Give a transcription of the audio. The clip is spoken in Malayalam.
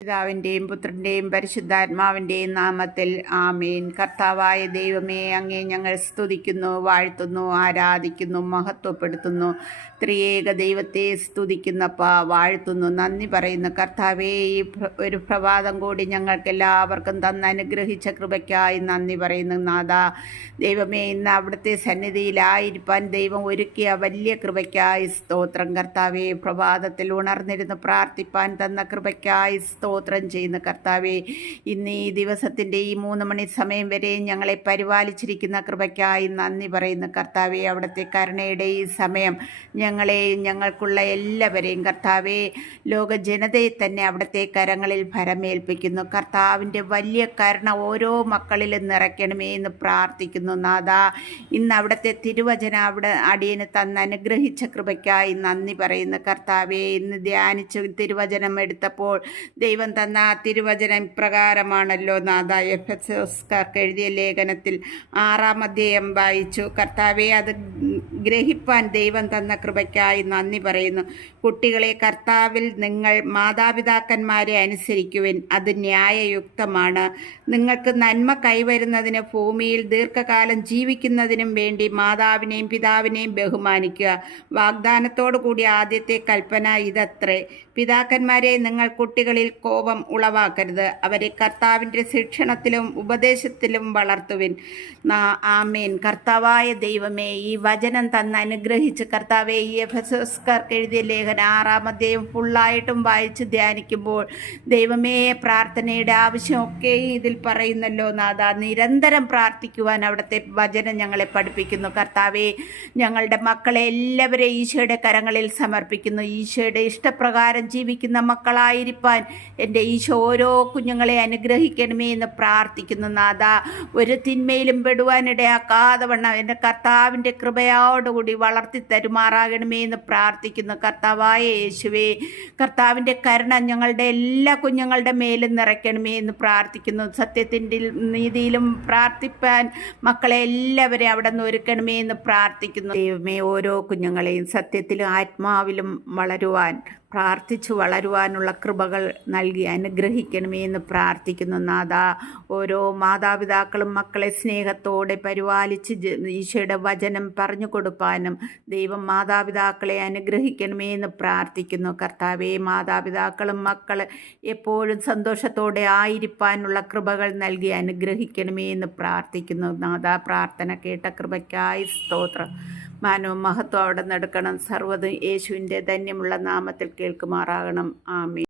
പിതാവിൻ്റെയും പുത്രൻ്റെയും പരിശുദ്ധാത്മാവിൻ്റെയും നാമത്തിൽ ആമേൻ. കർത്താവായ ദൈവമേ, അങ്ങേ ഞങ്ങൾ സ്തുതിക്കുന്നു, വാഴ്ത്തുന്നു, ആരാധിക്കുന്നു, മഹത്വപ്പെടുത്തുന്നു. ത്രിയേക ദൈവത്തെ സ്തുതിക്കുന്നപ്പ, വാഴ്ത്തുന്നു, നന്ദി പറയുന്നു. കർത്താവേ, ഈ ഒരു പ്രഭാതം കൂടി ഞങ്ങൾക്ക് എല്ലാവർക്കും അനുഗ്രഹിച്ച കൃപയ്ക്കായി നന്ദി പറയുന്നു. നാഥാ ദൈവമേ, ഇന്ന് അവിടുത്തെ സന്നിധിയിലായിരിക്കാൻ ദൈവം ഒരുക്കിയ വലിയ കൃപയ്ക്കായി സ്തോത്രം. കർത്താവേ, പ്രഭാതത്തിൽ ഉണർന്നിരുന്ന് പ്രാർത്ഥിപ്പാൻ തന്ന കൃപയ്ക്കായി സ്തോത്രം ചെയ്യുന്ന കർത്താവേ, ഇന്ന് ഈ ദിവസത്തിൻ്റെ ഈ 3 മണി സമയം വരെ ഞങ്ങളെ പരിപാലിച്ചിരിക്കുന്ന കൃപയ്ക്കായി നന്ദി പറയുന്ന കർത്താവേ, അവിടുത്തെ കരുണയുടെ ഈ സമയം ഞങ്ങളെയും ഞങ്ങൾക്കുള്ള എല്ലാവരെയും കർത്താവേ, ലോക ജനതയെ തന്നെ അവിടുത്തെ കരങ്ങളിൽ ഭരമേൽപ്പിക്കുന്നു. കർത്താവിൻ്റെ വലിയ കരുണ ഓരോ മക്കളിലും നിറയ്ക്കണമേ എന്ന് പ്രാർത്ഥിക്കുന്നു. നാഥാ, ഇന്ന് അവിടുത്തെ തിരുവചനം അവിടെ അടിയന് അനുഗ്രഹിച്ച കൃപയ്ക്കായി നന്ദി പറയുന്നു കർത്താവേ. ഇന്ന് ധ്യാനിച്ച് തിരുവചനം എടുത്തപ്പോൾ ദൈവം തന്ന തിരുവചനം പ്രകാരമാണല്ലോ നാഥ. എഫെസോസ്കാർക്ക് എഴുതിയ ലേഖനത്തിൽ 6-ാം അധ്യായം വായിച്ചു കർത്താവെ. അത് ഗ്രഹിപ്പാൻ ദൈവം തന്ന കൃപയ്ക്കായി നന്ദി പറയുന്നു. കുട്ടികളെ, കർത്താവിൽ നിങ്ങൾ മാതാപിതാക്കന്മാരെ അനുസരിക്കുവിൻ, അത് ന്യായയുക്തമാണ്. നിങ്ങൾക്ക് നന്മ കൈവരുന്നതിന് ഭൂമിയിൽ ദീർഘകാലം ജീവിക്കുന്നതിനും വേണ്ടി മാതാവിനെയും പിതാവിനെയും ബഹുമാനിക്കുക. വാഗ്ദാനത്തോടു കൂടി ആദ്യത്തെ കൽപ്പന ഇതത്രേ: പിതാക്കന്മാരെ, നിങ്ങൾ കുട്ടികളിൽ കോപം ഉളവാക്കരുത്, അവരെ കർത്താവിൻ്റെ ശിക്ഷണത്തിലും ഉപദേശത്തിലും വളർത്തുവിൻ. ആമേൻ. കർത്താവായ ദൈവമേ, ഈ വചനം അനുഗ്രഹിച്ച് കർത്താവെ, ഈ എഫെസോസ്കാർക്ക് എഴുതിയ ലേഖനം 6-ാം അധ്യായം ഫുള്ളായിട്ടും വായിച്ച് ധ്യാനിക്കുമ്പോൾ ദൈവമേ, പ്രാർത്ഥനയുടെ ആവശ്യമൊക്കെ ഇതിൽ പറയുന്നല്ലോ നാഥ. നിരന്തരം പ്രാർത്ഥിക്കുവാൻ അവിടുത്തെ വചനം ഞങ്ങളെ പഠിപ്പിക്കുന്നു. കർത്താവെ, ഞങ്ങളുടെ മക്കളെ എല്ലാവരെയും ഈശോയുടെ കരങ്ങളിൽ സമർപ്പിക്കുന്നു. ഈശോയുടെ ഇഷ്ടപ്രകാരം ജീവിക്കുന്ന മക്കളായിരിക്കാൻ എൻ്റെ ഈശോ ഓരോ കുഞ്ഞുങ്ങളെ അനുഗ്രഹിക്കണമേ എന്ന് പ്രാർത്ഥിക്കുന്നു നാഥ. ഒരു തിന്മയിലും പെടുവാനിടയാക്കാതെ വണ്ണം എൻ്റെ കർത്താവിൻ്റെ കൃപയോടുകൂടി വളർത്തി തരുമാറാകണമേ എന്ന് പ്രാർത്ഥിക്കുന്നു. കർത്താവായ യേശുവേ, കർത്താവിൻ്റെ കരുണ ഞങ്ങളുടെ എല്ലാ കുഞ്ഞുങ്ങളുടെ മേലും നിറയ്ക്കണമേ എന്ന് പ്രാർത്ഥിക്കുന്നു. സത്യത്തിൻ്റെ നീതിയിലും പ്രാർത്ഥിപ്പാൻ മക്കളെ എല്ലാവരെയും അവിടെ നിന്ന് ഒരുക്കണമേ എന്ന് പ്രാർത്ഥിക്കുന്നു. ദൈവമേ, ഓരോ കുഞ്ഞുങ്ങളെയും സത്യത്തിലും ആത്മാവിലും വളരുവാൻ, പ്രാർത്ഥിച്ചു വളരുവാനുള്ള കൃപകൾ നൽകി അനുഗ്രഹിക്കണമേ എന്ന് പ്രാർത്ഥിക്കുന്നു നാഥ. ഓരോ മാതാപിതാക്കളും മക്കളെ സ്നേഹത്തോടെ പരിപാലിച്ച് ഈശോയുടെ വചനം പറഞ്ഞു കൊടുപ്പാനും ദൈവം മാതാപിതാക്കളെ അനുഗ്രഹിക്കണമേ എന്ന് പ്രാർത്ഥിക്കുന്നു. കർത്താവേ, മാതാപിതാക്കളും മക്കൾ എപ്പോഴും സന്തോഷത്തോടെ ആയിരിക്കാനുള്ള കൃപകൾ നൽകി അനുഗ്രഹിക്കണമേ എന്ന് പ്രാർത്ഥിക്കുന്നു നാഥ. പ്രാർത്ഥന കേട്ട കൃപയ്ക്കായി സ്തോത്രം. മാനവും മഹത്വം അവിടെ നടക്കണം. സർവ്വതും യേശുവിൻ്റെ ധന്യമുള്ള നാമത്തിൽ കേൾക്കുമാറാകണം. ആമേൻ.